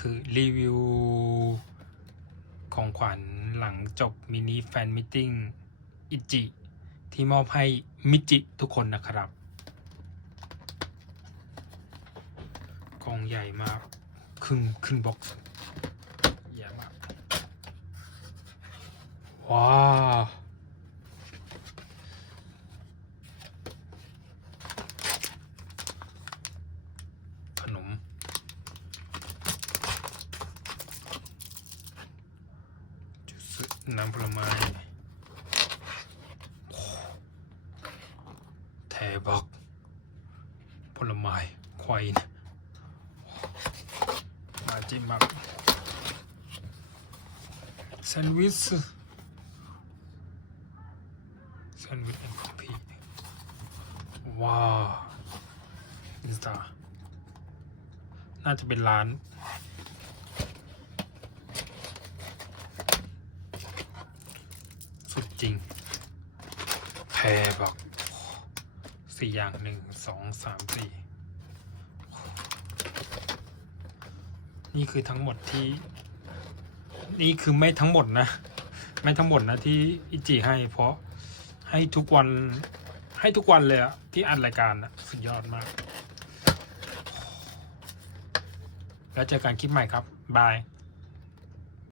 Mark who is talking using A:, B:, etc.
A: คือรีวิวของขวัญหลังจบมินิแฟนมิทติ้งอิจิ ที่มอบให้มิจิทุกคนนะครับกองใหญ่มากครึ่งครึ่งบ็อกซ์ใหญ่มากว้าวขนม จุดสึ น้ำผลไม้แทบักผลไม้ควายนะมาจิมักแซนด์วิชแซนด์วิชแอนด์คอฟฟี่ว้าวอินสตาน่าจะเป็นร้าน สุด จริง แพรบอกสี่อย่างหนึ่งสองสามสี่นี่คือทั้งหมดที่ นี่คือไม่ทั้งหมดนะ ไม่ทั้งหมดนะที่อิจิให้ เพราะให้ทุกวันให้ทุกวันเลยอะที่อัดรายการอะสุดยอดมาก แล้วเจอกันคลิปใหม่ครับ บาย